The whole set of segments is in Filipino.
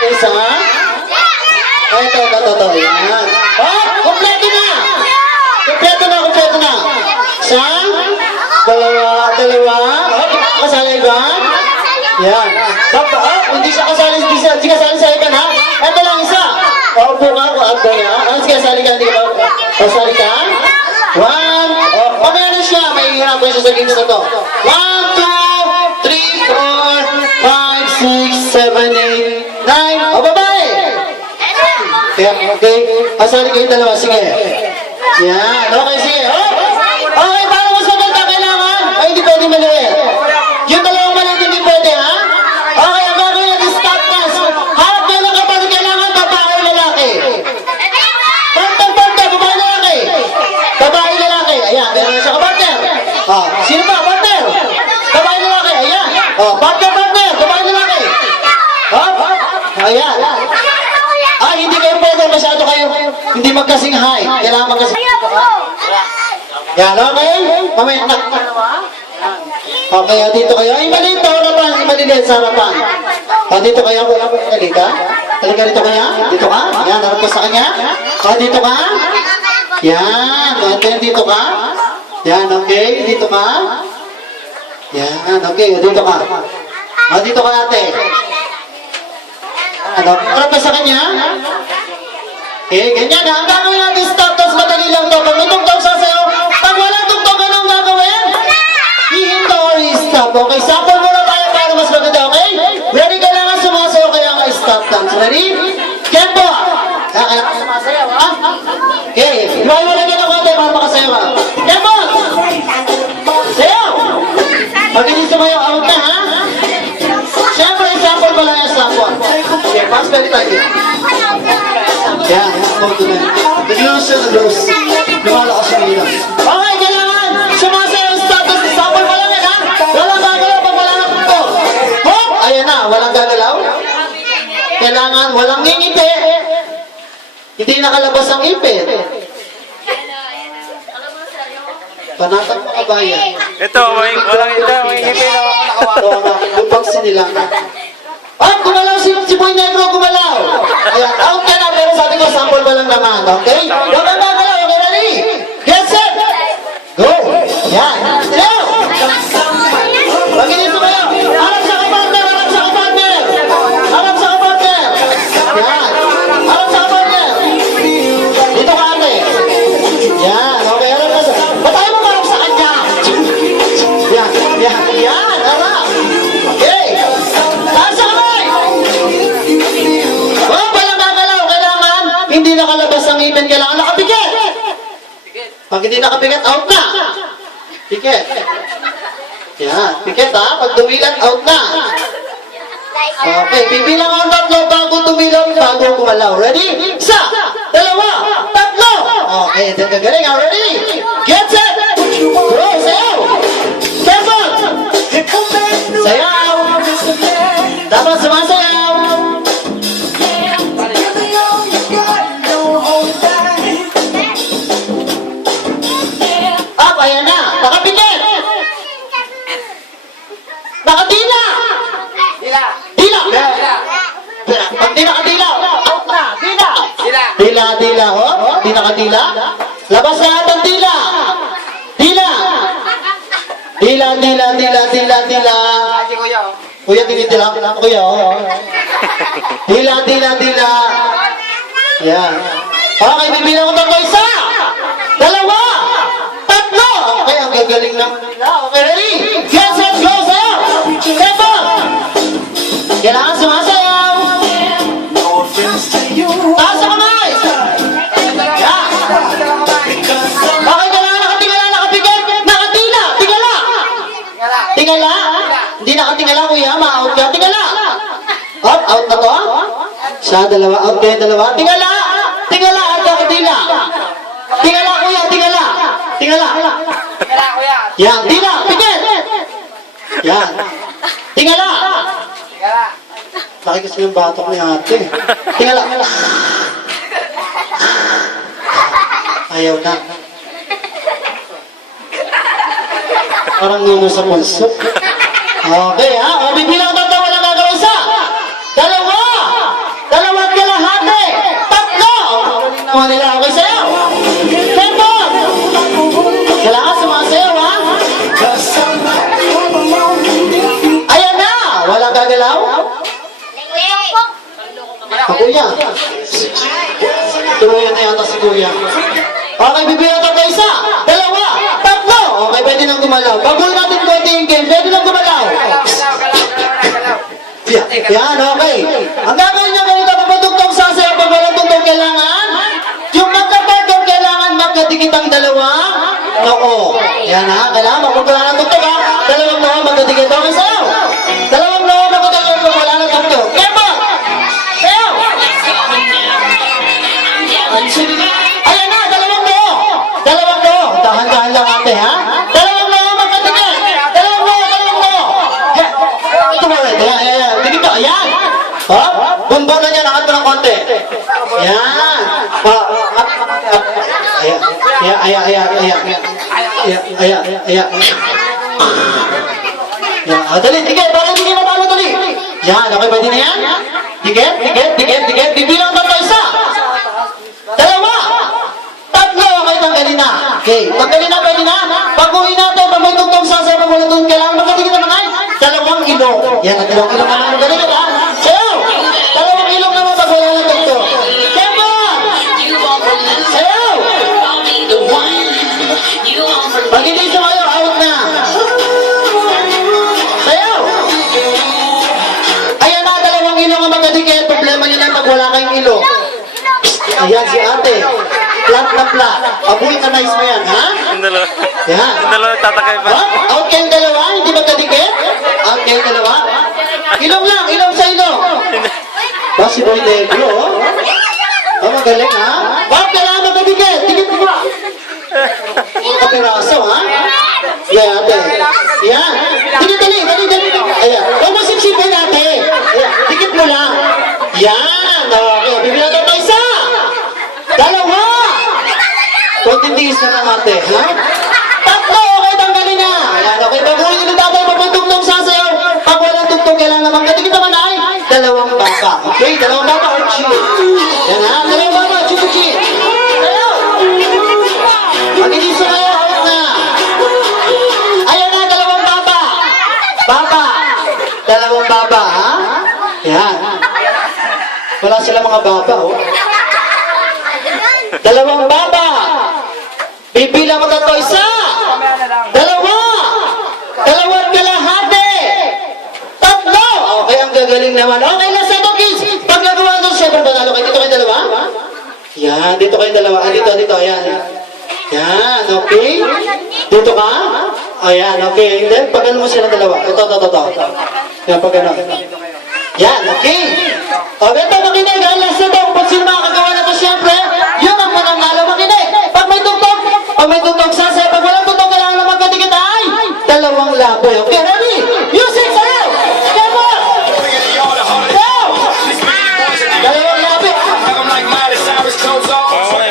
Isa. Ito. Yan. Oh, kompleto na. Kompleto na. Isa. Dalawa. Oh, kasali ba? Yan. Hindi siya kasali. Hindi kasali sa ikan, ha? Ito lang isa. Paupo ka. Sige, kasali ka. Kasali ka. One. Oh, mamaya na siya. May hirap siya sa games na to. 1, 2, 3, 4, 5, 6, 7, 8, 9. O, babae. Okay. Kasali kayo dalawa. Sige. Yan. Okay, sige. Oh. Okay, para mas maganda kailangan. Ay, hindi pwede maliit. Yung dalawang maliit hindi pwede, ha? Okay, ang gagawin natin stop test. Harap kayo ng kapatid. Kailangan babae o lalaki. Partner, babae lalaki. Babae lalaki. Ayan, meron na siya ka-partner. Oh, sino ba? Partner. Babae lalaki. Ayan. Oh, partner. Babae lalaki. Oh, ayan. Hindi kayo pwede. Masyado kayo. Hindi magkasing high. Kailangan magkasing yan, okay? Mamaya na. Okay, dito kayo. Ay, maliit na harapan. Maliliit sa harapan. Dito kayo. Halika. Halika dito kaya. Dito ka. Yan, harap ko sa kanya. Dito ka. Yan. Dito ka. Yan, okay. Dito ka. Yan, okay. Dito ka. Dito ka ate. Harap ka sa kanya. Okay, ganyan ha. Ang gagawin natin stop. Tapos madali lang ito. Pag may tugtog sasayaw. Pag walang tugtog, anong gagawin? Hihinto or i-stop. Okay, sample muna tayo para mas maganda. Okay? Ready? Kailangan sumasayaw kaya ang stop dance. Ready? Tempo! Kailangan sumasayaw, ha? Okay. Iwanan ka ng konti para makasayaw ka. Tempo! Sayaw! Pag hindi sumayaw, out na, ha? Siyempre, sample pa lang yung sample. Okay, pass pwede tayo. Yan, go to them. Nag-loose. Lumalakas yung ilaw. Okay, kailangan sumasayaw yung status. Sample pa lang yan, ha? Walang gagalaw pag wala na punto. Hop! Ayan na, walang gagalaw. Kailangan walang ngingiti. Hindi nakalabas ang ipit. Panatang mga bayan. Ito, walang ito, may ngipin ako nakawa. Lupag sinilangan. Gumalaw si Boy Negro, gumalaw. Ayan, out ka na, pero sabi ko, sample pa lang naman, okay? Huwag kang gagalaw, okay, ready? Get set! Go! Yan. Sayo! Pag-inis kayo. Harap sa kapartner, Yan. Harap sa kapartner. Dito ka, ate. Yan, okay, harap ka sa... Ba't tayo mo harap sa kanya? Yan, harap. Okay. Taas sa kamay. Walang gagalaw. Kailangan hindi nakalabas ang ngipin. Kailangan nakapikit. Pag hindi nakapikit, out na. Pikit. Yan, pikit ha. Pag tumilan, out na. Okay, bibilang ang tatlo bago tumilan, bago kumalaw. Ready? Isa, dalawa, tatlo. Okay, galing ha. Ready? Get set. Go, sayaw. Kevin. Sayaw. Dapat sumasayaw. Ayan na. Nakapikit. Nakadila. Dila. Pag di nakadila, out na. Dila. Oh. Di nakadila. Labas na atang dila. Dila. Kuya, tinitila. Kuya, oh. Dila. Yan. Okay, bibilang ko tatlo. Isa. Dalawa. Tatlo. Okay, ang gagaling naman nila. Okay, ready? Get set, go, sayaw. Tempo. Kailangan sumasayaw. Taas sa kamay. Yan. Okay, kailangan nakatingala, nakapikit. Nakatila. Tingala. Hindi nakatingala, kuya. Ma-out ka. Tingala. Out na to. Siya, dalawa. Out kayo, dalawa. Tingala. At nakatila. Tingala, kuya. Tingala. Yan. Tila. Pikit. Yan. Tingala. Laki kasi yung batok ni ate. Tingala. Ayaw na. Parang nuno sa pulso. Okay, ha? O, bibilang tatlo, walang gagawin. Isa, dalawa, Kuya. Tuluyan na yata si Kuya. Okay, bibigyan natin isa, dalawa, tatlo. Okay, pwede nang gumalaw. Bago natin pwede yung game, pwede nang gumalaw. Yan, okay. Ang gagawin niya ganito, papatugtog sa sayo, pag walang tugtog, kailangan, yung magkapatog, kailangan magkadikit ang dalawang noo. Yan ha, kailangan magpagpala ng tugtog ha. Dalawang noo, magkadikit. Okay, sayo. Dalawang noo, magkadikit, pag wala ng tugtog. Kempo! Sayo! Ayan na, dalawang noo. Dalawang noo. Dahan-dahan lang ate ha. Dalawang noo, magkadikit. Dalawang noo, dalawang noo. Ito mo ulit. Ayan. Dikit ka. Ayan. Ha? Bunbunan niya, nakat mo ng konti. Ayan. Ayan. Ayan. Ayan. Ayan. Ayan. Yan. Dali, dikit. Para hindi kayo matalo, dali. Yan. Okay, pwede na yan? Dikit, dikit, dikit, dikit. Bibilang tatlo isa. Dalawa. Tatlo. Okay, tanggalin na. Okay. Tanggalin na, pwede na. Pag-uwi natin, pag may tugtog sa sayo, pag walang tugtog, kailangan magkatigit naman ay dalawang ilong. Yan, ang dalawang ilong naman. Galing ha? Sayo. Dalawang ilong naman pag wala ng tugtog. Kempo! Sayo. Pag hindi sumayo, out na. Sayo. Ayan na, dalawang ilong ang magkadikit. Problema nyo na pag wala kayong ilong. Ayan si ate. Flat na flat. Abuy-anize mo yan, ha? Yung dalawa. Yan. Yung dalawa tatakay pa. Ha? Out kayong dalawa, hindi magkadikit? Out kayong dalawa? Ilong lang, ilong sa ilong. Ba, si Boy Negro, oh. Oh, magaling, ha? Wow, kailangan magkadikit. Dikit mo ba? Kapiraso, ha? Yan, ate. Yan. Dikit, dali, dali, dali. Ayan. Huwag mo sipsipin, ate. Ayan. Dikit mo lang. Yan. Okay, bibigyan natin pa isa. Dalawa. Kunting tiis na lang, ate, ha? Tatlo, okay, tanggalin na. Ayan, okay, pag-uwi nila tatay, pag-tugtog sasayaw. Pag walang tugtog, kailangan naman katigit naman ay dalawang baba. Okay, dalawang baba, Archie. Yan ha, dalawang baba, Chuchi. Ayaw. Pag hindi sumayaw, out na. Ayan na, dalawang baba. Baba. Dalawang baba, ha? Yan. Wala sila mga baba, oh. Dalawang baba. Bibilang mo tatlo, isa. Dalawa. Dalawang kalahati. Tatlo. Okay, ang gagaling naman. Okay, nasa ito, kids. Pag nagawa ito, syempre, panalo kayo. Dito kayo dalawa. Yan, dito kayo dalawa. Dito, dito, ayan. Yan, okay. Dito ka. Ayan, okay. Then, pag ano mo sila dalawa. Ito. Yan, pag ano. Yan, okay. O, ito, makinig. Last na ito. Pag sino makakagawa na ito, syempre, yun ang mananalo. Makinig. Pag may tugtog sasaya, pag walang tugtog, kailangan na magkatikit ay dalawang laboy. Okay, ready? Music, sayo! Kempo! Sayo! Dalawang laboy.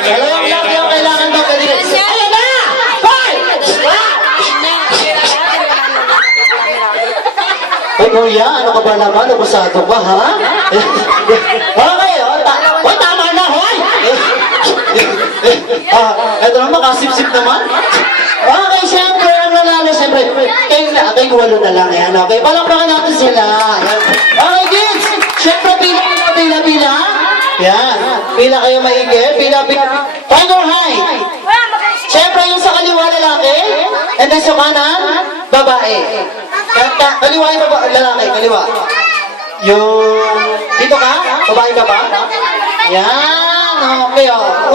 Dalawang laboy ang kailangan daw katikit. Ayan na! Five! Ay, kuya, ano ka ba naman? Nabusado ka, ha? Okay, o, tama na, hoy! Ito naman, kasip-sip naman. Okay, syempre, ang nanalo, syempre. Kayo walo na lang, yan. Okay, palakpakan natin sila. Yan. Okay, kids! Syempre, pila. Yan. Pila kayo maigi. Pila. Final height. Syempre, yung sa kaliwa lalaki. And then sa kanan, babae. Kaliwa yung lalaki, kaliwa. Yung, dito ka? Babae ka ba? Yan. Okay, oh.